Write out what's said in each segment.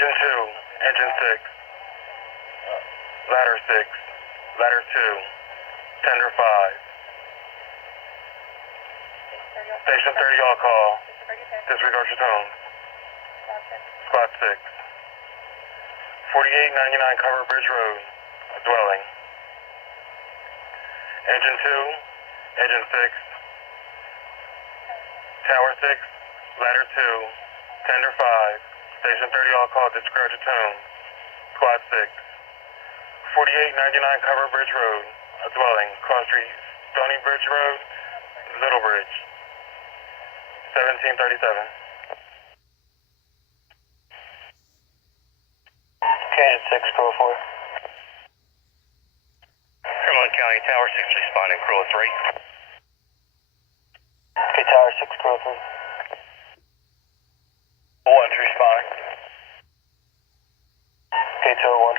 Engine 2, Engine 6, Ladder 6, Ladder 2, Tender 5. Station 30 all call. Disregard your tone. Squad 6. 4899 Cover Bridge Road, a dwelling. Engine 2, Engine 6, Tower 6, Ladder 2, Tender 5. Station 30 all call. Disregard your tone. Squad 6. 4899 Cover Bridge Road, a dwelling. Cross Street, Stony Bridge Road, Little Bridge. 1737. Engine 6, Crow 4. Cumberland County, Tower 6 responding, Crow 3. Okay, Tower 6, Crow 3. 1's responding. Okay, Tower 1.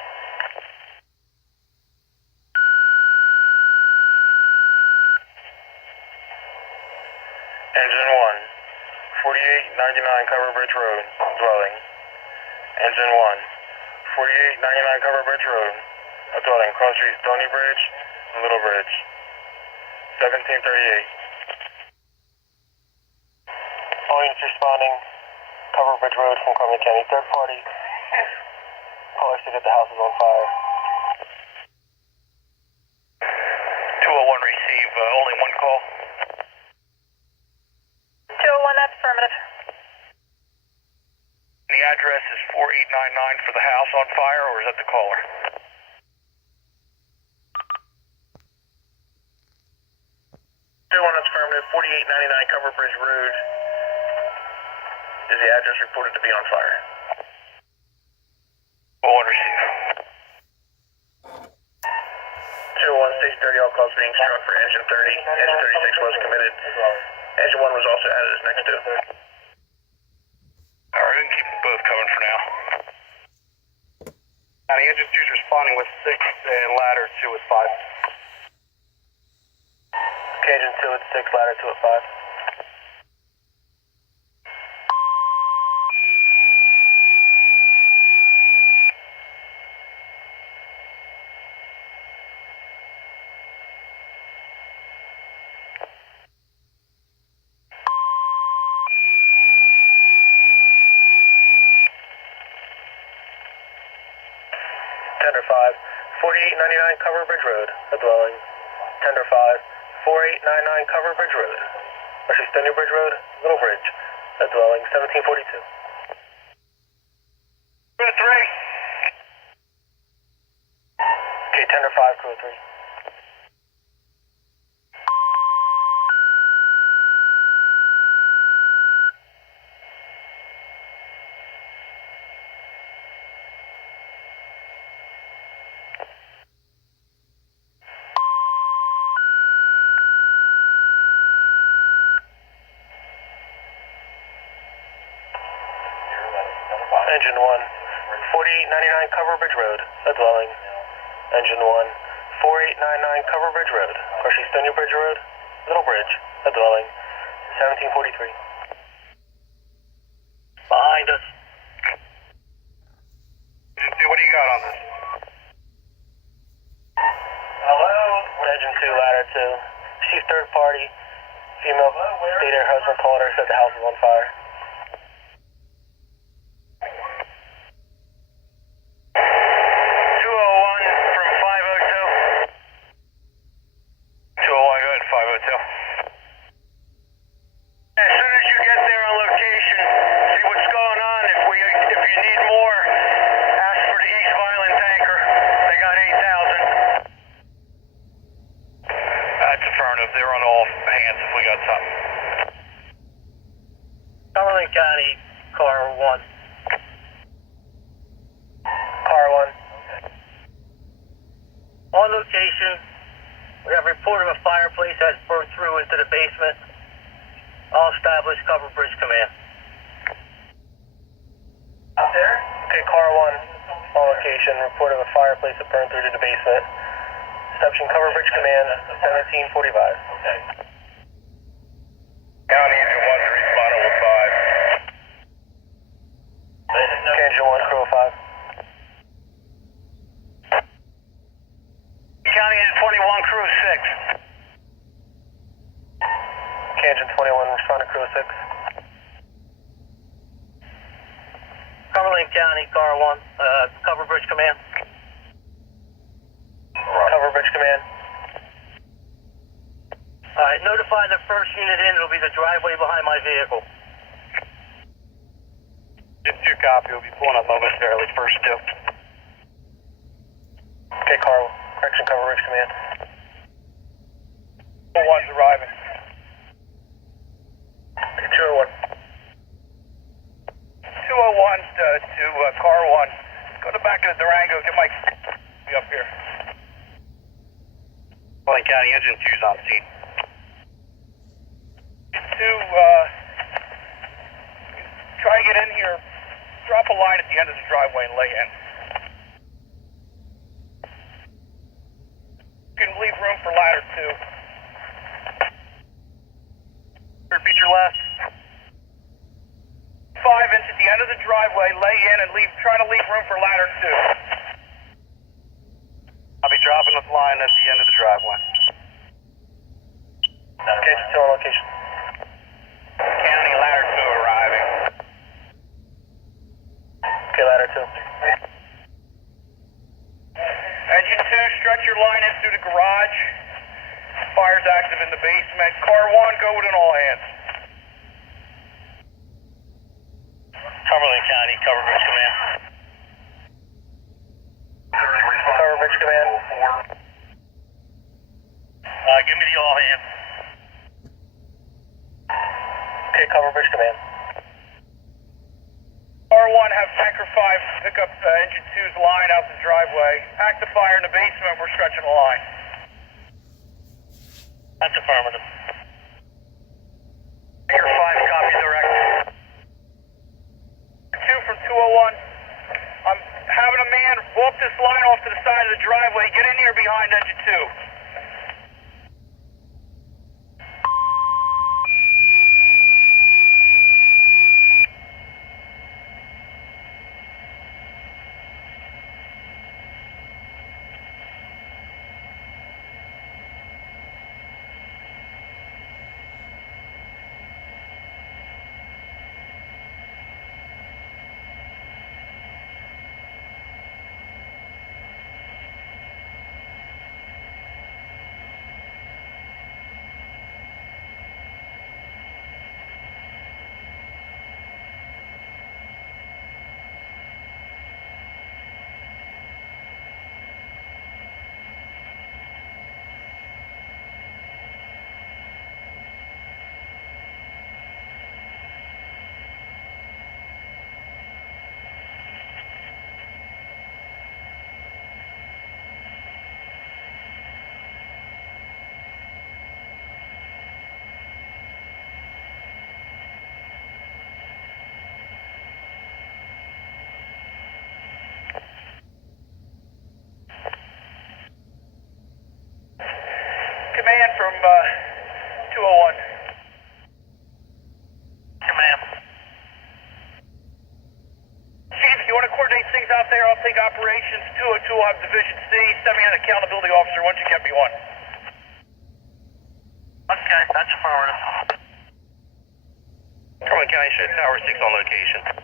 Engine 1, 4899 Cover Bridge Road, dwelling. Engine 1, 4899 Cover Bridge Road, a dwelling. Cross Street, Stony Bridge, Little Bridge. 1738. All units responding. Cover Bridge Road from Cumberland County. Third party. Caller said that the house is on fire. 201 receive, only one call. 201, that's affirmative. The address is 4899 for the house on fire, or is that the caller? 201, that's affirmative. 4899 Cover Bridge Road is the address reported to be on fire. 1 receive. 201, Station 30 all calls being struck for Engine 30. Engine 36 was committed. Engine 1 was also added as next to. Alright, we can keep them both coming for now. County Engine 2's responding with 6 and Ladder 2 with 5. Okay, Engine 2 at 6, Ladder 2 at 5. Tender 5, 4899 Cover Bridge Road, a dwelling. Tender 5, 4899 Cover Bridge Road. Actually, Stony Bridge Road, Little Bridge, a dwelling. 1742. 3. Okay, Tender 5, Crew 3. Engine 1, 4899 Cover Bridge Road, a dwelling. Engine 1, 4899 Cover Bridge Road, Crushy Stony Bridge Road, Little Bridge, a dwelling. 1743. Behind us. What do you got on this? Hello? Engine 2, Ladder 2. She's third party. Female stated her husband called her, said the house is on fire. If they're on all hands, if we got something. Cumberland County, car 1. Car 1. On location, we have report of a fireplace has burned through into the basement. All established Cover Bridge Command. Out there? Okay, car 1. On location, report of a fireplace that burned through to the basement. Reception, Cover Bridge Command, 1745. Okay. County Engine 1 responding with 5. Engine 1, Crow 5. Engine 21, respond to Crew 6. Cumberland County, Car 1, Cover Bridge Command. Cover Bridge Command. Alright, notify the first unit in, it'll be the driveway behind my vehicle. Just 2 copy, we'll be pulling up momentarily, first 2. Okay, Carl. Correction, Cover Bridge Command. 201's arriving. 201. 201 to car 1. Go to the back of the Durango, get Mike be up here. Millville County, engine 2's on scene. 2, try to get in here, drop a line at the end of the driveway and lay in. You can leave room for ladder 2. Repeat your last. 5 inch at the end of the driveway, lay in and try to leave room for ladder 2. I'll be dropping the line at the end of the driveway. Okay, just to our location. County ladder 2 arriving. Okay, ladder 2. Engine 2, stretch your line in through the garage. Fire's active in the basement. Car 1, go with an all hands. Cumberland County, Cover Bridge Command. Cover Bridge Command. Give me the all hands. Okay, Cover Bridge Command. Car 1, have tanker 5 pick up engine 2's line out the driveway. Active fire in the basement, we're stretching the line. That's affirmative. Tanker 5, copy direct. 2 from 201. I'm having a man walk this line off to the side of the driveway. Get in here behind engine 2. Command from 201. Command. Chief, if you want to coordinate things out there, I'll take operations. 202 will have Division C. Send me an accountability officer once you get me one. Okay, that's affirmative. Cumberland County should Tower 6 on location.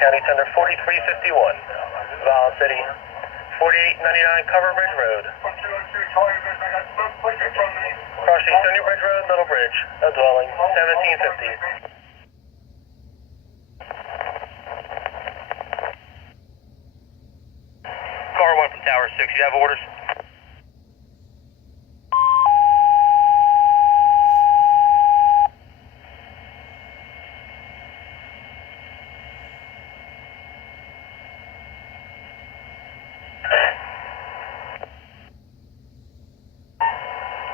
County Tender 4351, Vineland City, 4899 Cover Bridge Road. Crossing Stony Bridge Road, Little Bridge, a dwelling, 1750. Car 1 from Tower 6, you have orders?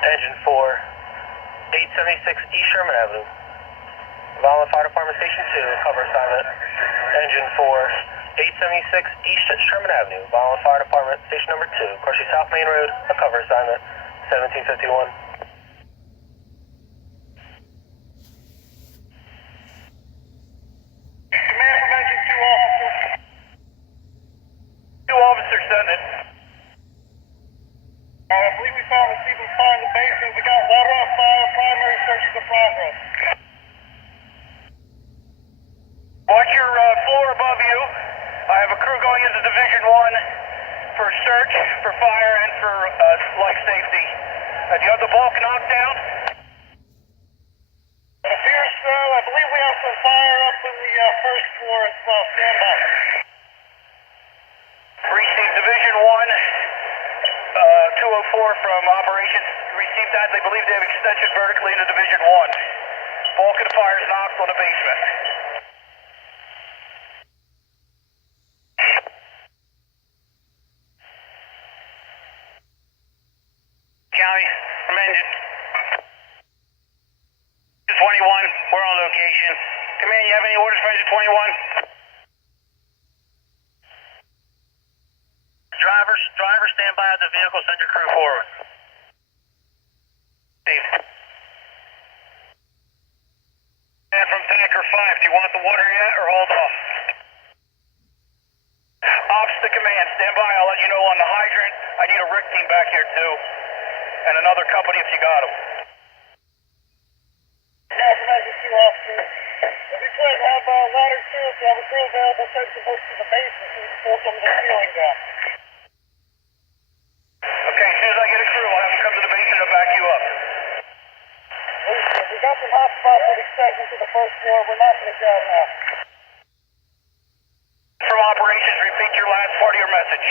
Engine 4, 876 East Sherman Avenue. Vineland Fire Department Station 2, cover assignment. Engine 4, 876 East Sherman Avenue. Vineland Fire Department Station number 2, crossing South Main Road, a cover assignment, 1751. Command from engine 2 officers. 2 officers send it. I believe we found a receiving fire in the basement. We got water on fire, primary Do you have the bulk knocked down? It appears so. I believe we have some fire up in the first floor as well. Stand by. Received Division 1, 204 from operations. Received that. They believe they have extension vertically into Division 1. Bulk of the fire is knocked on the basement. County, from engine. 21, we're on location. Command, you have any orders for engine 21? Driver, stand by at the vehicle. Send your crew forward. Steve. And from Tanker 5, do you want the water yet or hold off? Ops to command, stand by. I'll let you know on the hydrant. I need a RIC team back here too. And another company if you got them. Emergency officers. If we could have water too, if you have a crew available, send some books to the basement so we can pull some of the ceiling down. Okay, as soon as I get a crew, I'll have them come to the basement and back you up. We got some hot spots with extension to the first floor. We're knocking it down now. From operations, repeat your last part of your message.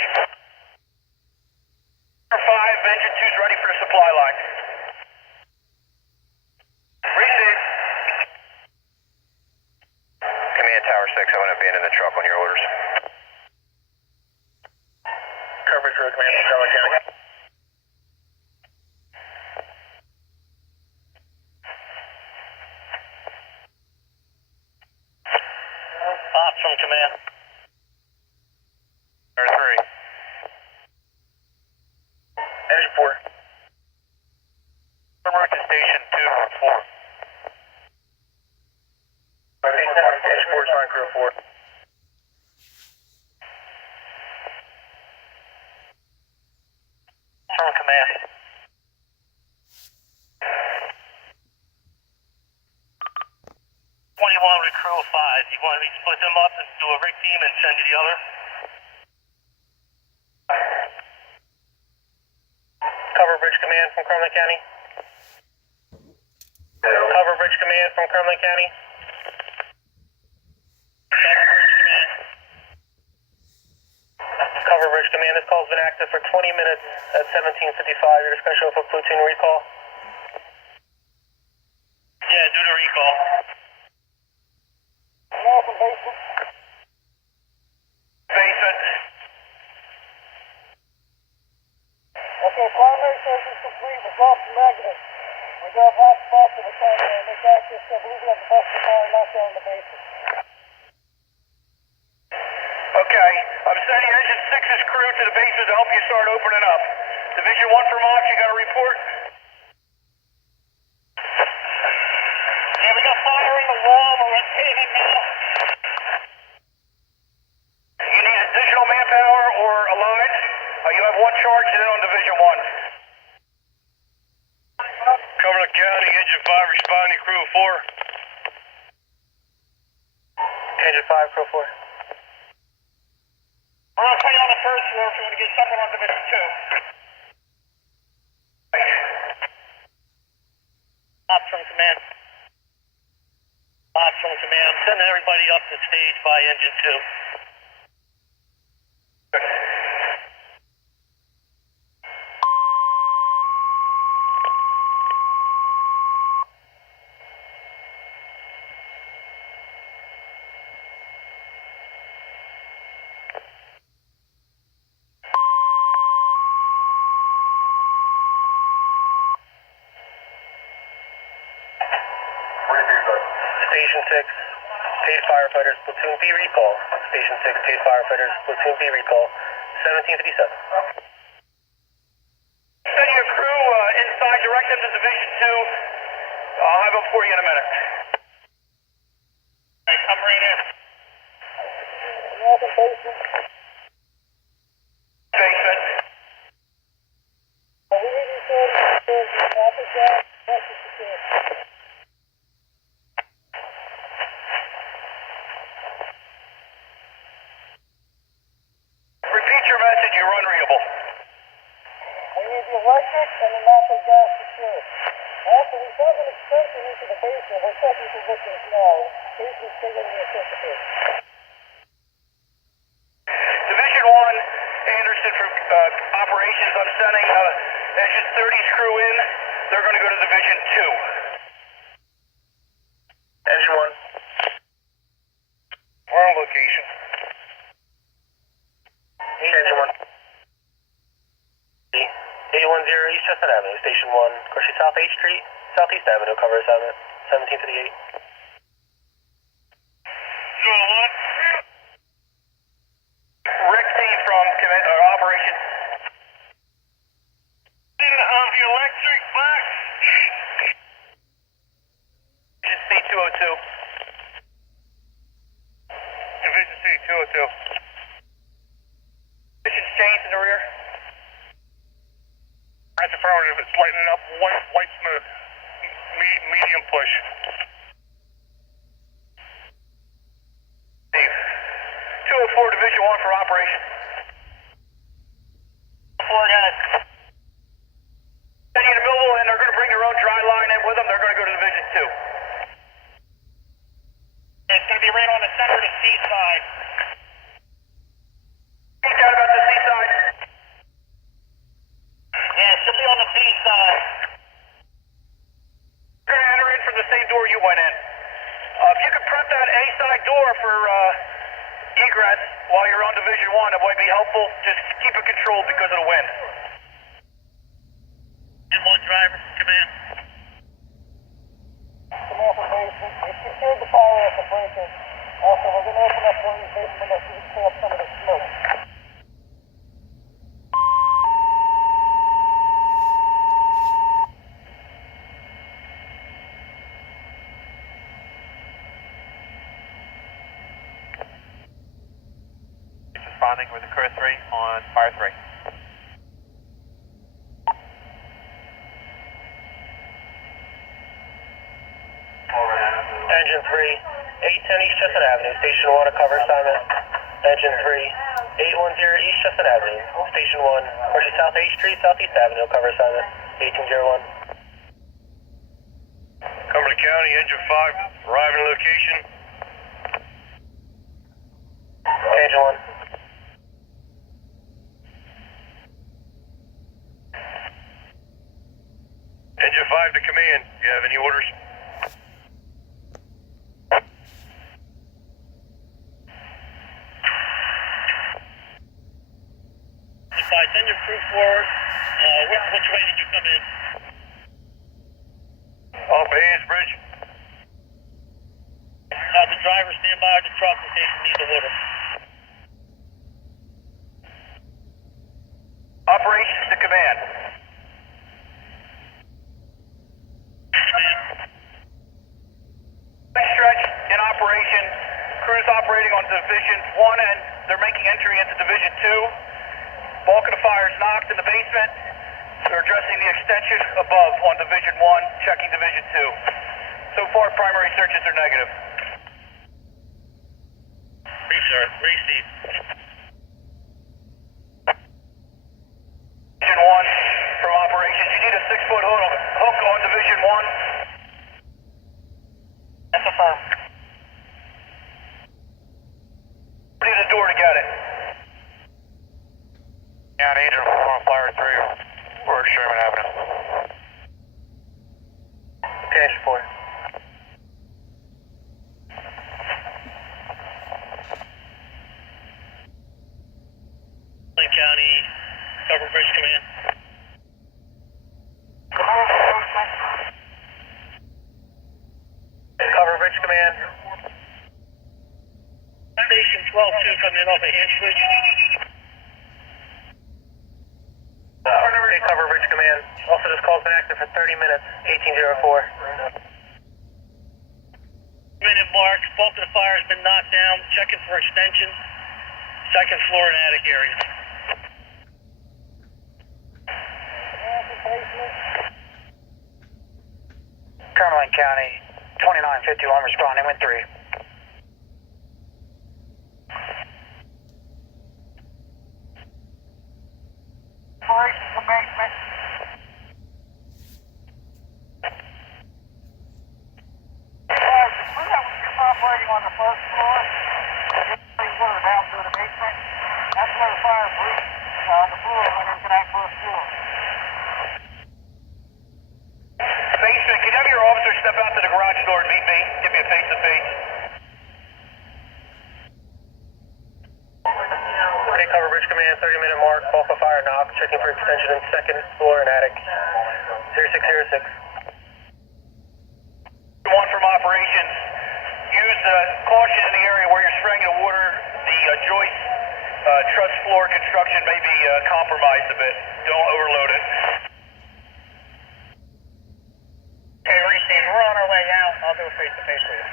5, engine 2's ready for the supply line. Receive. Command Tower 6, I'm going to abandon the truck on your orders. Coverage road command from Cumberland County. Ops from command. Air 3. Engine 4. Emergency station 2 4. Engine 4 is fine, crew 4. From command. 21 with crew of 5. You want me to split them up and do a RIC team and send you the other? Cover Bridge Command from Cumberland County. Cover Bridge Command from Cumberland County. Cover Bridge Command, this call's been active for 20 minutes at 17:55. Your discussion with a platoon recall. Yeah, do the recall. From basement. Basement. Okay, primary search is complete. Resolve some negatives. We got hot spots in the front and this access, I believe we have the bus fire knocked down in the basement. Okay, I'm sending engine 6's crew to the basement to help you start opening up. Division 1 from ops, you got a report? Yeah, we got fire in the wall, but we're paving now. You need additional manpower or a line? You have one charge in on Division 1. Cumberland County, engine 5 responding, crew 4. Engine 5, crew 4. We're okay on the first floor if you want to get something on Division 2. Ops from command. Ops from command. I'm sending everybody up to stage by engine 2. Station 6, paid firefighters, platoon B recall. Station 6, paid firefighters, platoon B recall. 1757. Send your crew inside, direct them to Division 2. I'll have them for you in a minute. Hey, come right in. Basement. Basement. We need to Repeat your message, you're unreadable. We need the electric and the natural gas to the basement. We're checking positions now. Basement's bigger than we anticipated. Division 1, Anderson from operations. I'm sending engine 30's crew in. They're going to go to Division 2. Engine 1. We're on location. Engine 1. 810 East Chestnut Avenue, Station 1. Grocery South H Street, Southeast Avenue, cover assignment. 17 to the 8. 201. Rick C from operations. On the electric box. Division C 202. Division C 202. Division change in the rear. That's affirmative. It's lightening up. White smoke. Medium push. Steve. 204 Division 1 for operation. 4 guys. Heading into Millville, and they're going to bring their own dry line in with them. They're going to go to Division 2. It's going to be right on the center of the C side. Find out about the C side. Yeah, she'll be on the B side. You're going to enter in from the same door you went in. If you could prep that A side door for egress while you're on Division 1, it might be helpful. Just keep it controlled because of the wind. One driver, command. Command from basement. We secured the fire at the break-in. Also, we're going to open up one of these basement windows so we can clear up some of the smoke. Responding with the crew 3 on fire 3. Engine 3, 810 East Chestnut Avenue, Station 1, a cover assignment. Engine 3, 810 East Chestnut Avenue, Station 1, Grocery South H Street, Southeast Avenue, cover assignment. 1801. Cumberland County, Engine 5, arriving location. Engine 1. Engine 5 to command. You have any orders? Send your crew forward. Which way did you come in? Off Hayes Bridge. Have the driver stand by the truck in case you need the order. Operations to command. Stretch in operation. Crews operating on Division 1 and they're making entry into Division 2. Bulk of the fire is knocked in the basement. They're addressing the extension above on Division 1, checking Division 2. So far, primary searches are negative. Receive. Division 1 from operations. You need a 6-foot hook on Division 1. That's a firm. Need the door to get it. Yeah, Angel 4 on Fire 3. We're Sherman Avenue. Okay, Engine 4. Lake County, Cover Bridge Command. Cover Bridge Command. Station 12-2 coming in off of Antridge. Cover Bridge Command. Also, this call's been active for 30 minutes. 1804. Minute mark. Bulk of the fire has been knocked down. Checking for extension. Second floor and attic areas. Cumberland County, 2951 responding with 3. Operations from basement. extension in second floor and attic. 0606. One from operations. Use caution in the area where you're spraying the water. The joist truss floor construction may be compromised a bit. Don't overload it. Okay, receive. We're on our way out. I'll do a face-to-face with you.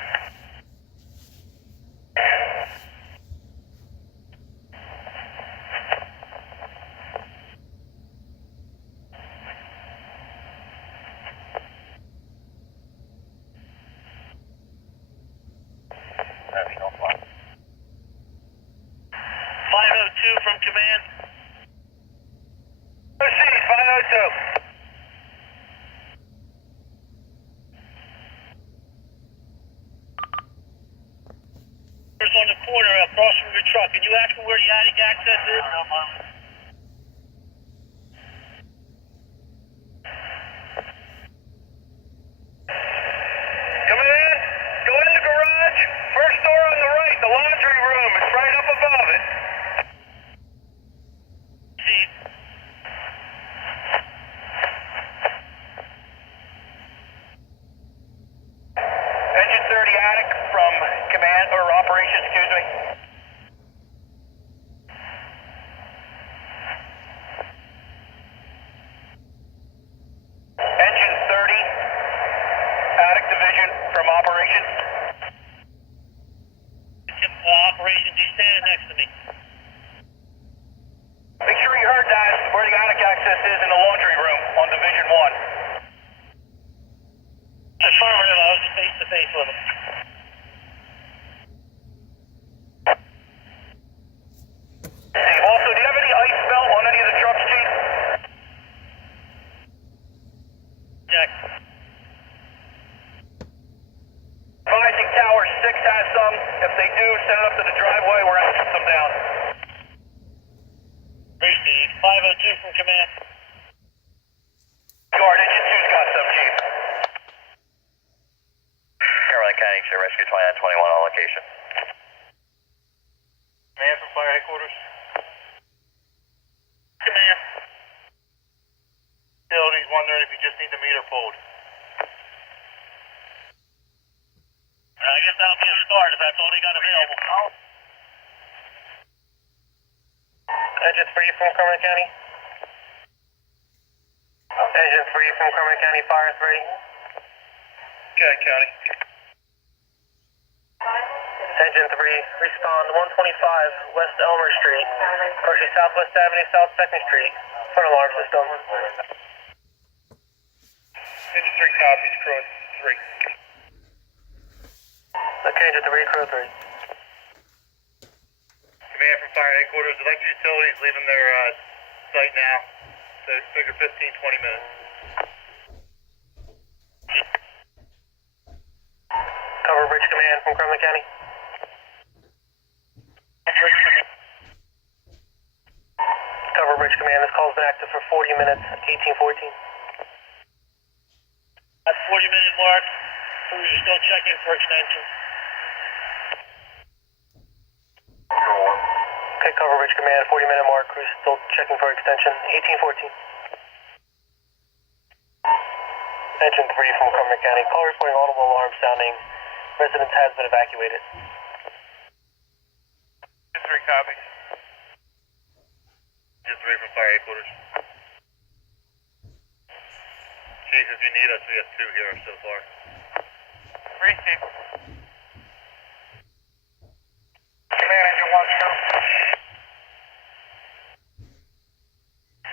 That'd be no fun. 502 from command. Proceed, 502. On the corner across from your truck. Can you ask me where the attic access is? Come in. Go in the garage. First door on the right. The laundry room. It's right up above it. See. Engine 30 attic from command or operations, excuse me. Engine 30 attic division from operations. Operations, he's standing next to me. Make sure you heard that where the attic access is in the laundry room on Division 1. Affirmative, I was face to face with him. Also, do you have any ice melt on any of the trucks, Chief? Check. Advising Tower 6 has some. If they do, send it up to the driveway. We're asking some down. Receive. 502 from command. Guard, engine 2's got some, Chief. Caroline County, Rescue 2921 on location. Command from fire headquarters. Command. Utilities wondering if you just need the meter pulled. I guess that'll be a start if that's all they got available. Engine 3 from Cumberland County. Engine 3 from Cumberland County, Fire 3. Okay, County. Engine 3, respond 125 West Elmer Street, approaching Southwest Avenue, South 2nd Street, front alarm system. Engine 3 copies, cross 3. Okay, Engine 3, crew 3. Command from fire headquarters, electric utilities leaving their site now. So figure 15, 20 minutes. Cover Bridge Command from Cumberland County. Cover Bridge Command, this call's been active for 40 minutes, 1814. At 40-minute mark, crews are still checking for extension. Okay, Cover Bridge Command, 40-minute mark, crews still checking for extension, 1814. Engine 3 from Cumberland County, call reporting audible alarm sounding. Residence has been evacuated. Engine 3 copies. Engine 3 from fire headquarters. Chief, if you need us, we have 2 here so far. Receive. Command, engine 1's go.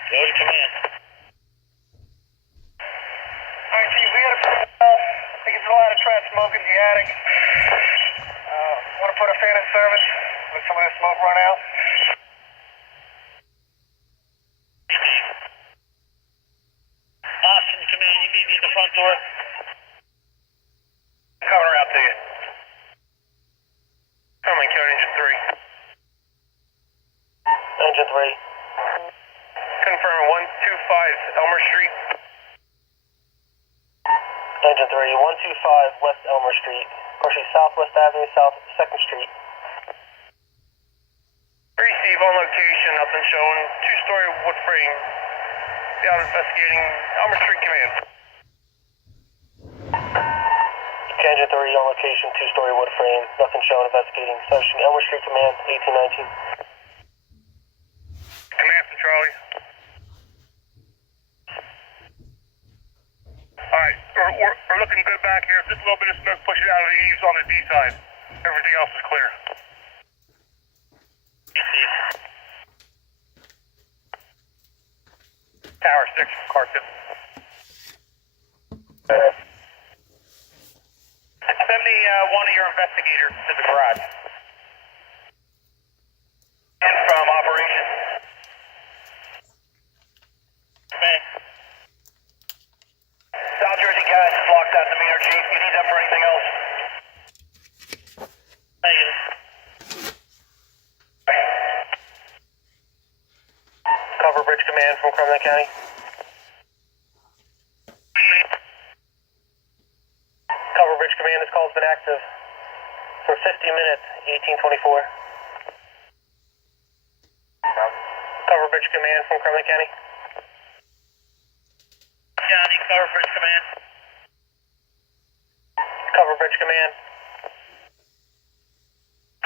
Go to command. Alright, Chief, we got a I think it's a lot of trash smoke in the attic. Want to put a fan in service? Let some of this smoke run out. Austin, command, you meet me at the front door. Coming around to you. Coming, County Engine 3. Engine 3. Confirm 125 Elmer Street. Engine 3, 125 West Elmer Street, approaching Southwest Avenue, South 2nd Street. Receive on location, nothing shown. 2-story wood frame Yeah, I'm investigating Elmer Street Command. Tangent 30 on location, 2-story wood frame. Nothing shown. Investigating. Section Elmer Street Command, 1819. Command from Charlie. Alright, we're looking good back here. Just a little bit of smoke pushing out of the eaves on the D side. Everything else is clear. Tower 6 from Carson. Send me one of your investigators to the garage. And from operations. Command. South Jersey guys is locked out the meter, Chief. You need them for anything else? Negative. Cover Bridge Command from Cumberland County. Cover Bridge Command, this call's been active for 50 minutes, 1824. Cover Bridge Command from Cumberland County. County, Cover Bridge Command. Cover Bridge Command.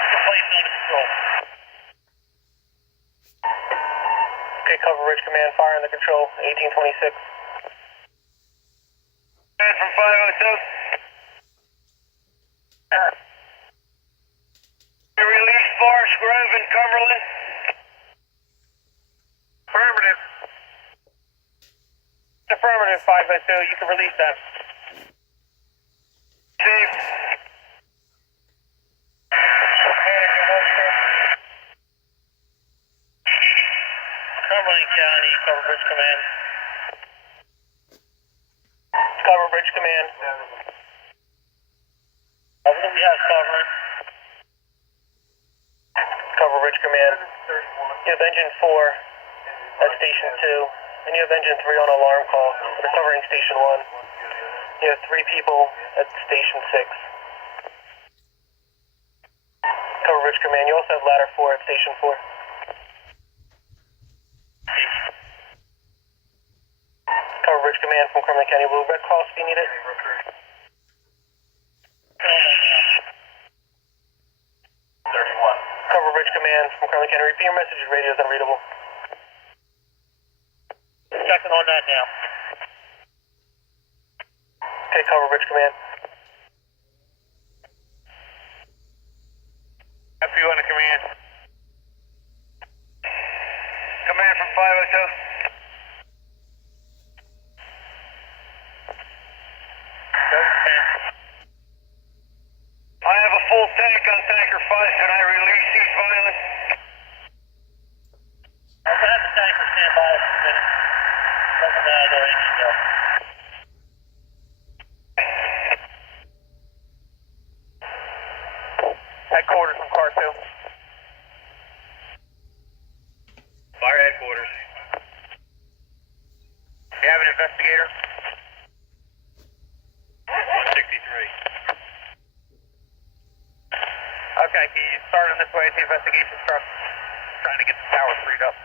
Place under control. Okay, Cover Bridge Command, fire under control, 1826. Command from 502. You release Forest Grove and Cumberland? Affirmative. Affirmative, 502. You can release them. Chief. Cumberland County, Cover Bridge Command. Cover Bridge Command. What do we have covering? Cover Bridge Command. You have engine 4 at station 2, and you have engine 3 on alarm call. They're covering station 1. You have 3 people at station 6. Cover Bridge Command. You also have ladder 4 at station 4. Cover Bridge Command from Cumberland County. Will Red Cross be needed? Cover Bridge Command from Cumberland County. Repeat your message. Your radio is unreadable. Checking on that now. Okay, Cover Bridge Command. FU under command. Command from 502. I have a full tank on tanker 5. Can I release these violence? I'm gonna have the tanker stand by for a minute. Doesn't matter, their engine go. Headquarters from Car 2. Fire headquarters. You have an investigator? 163. Okay, can you start on this way at the investigation truck? Trying to get the tower freed up.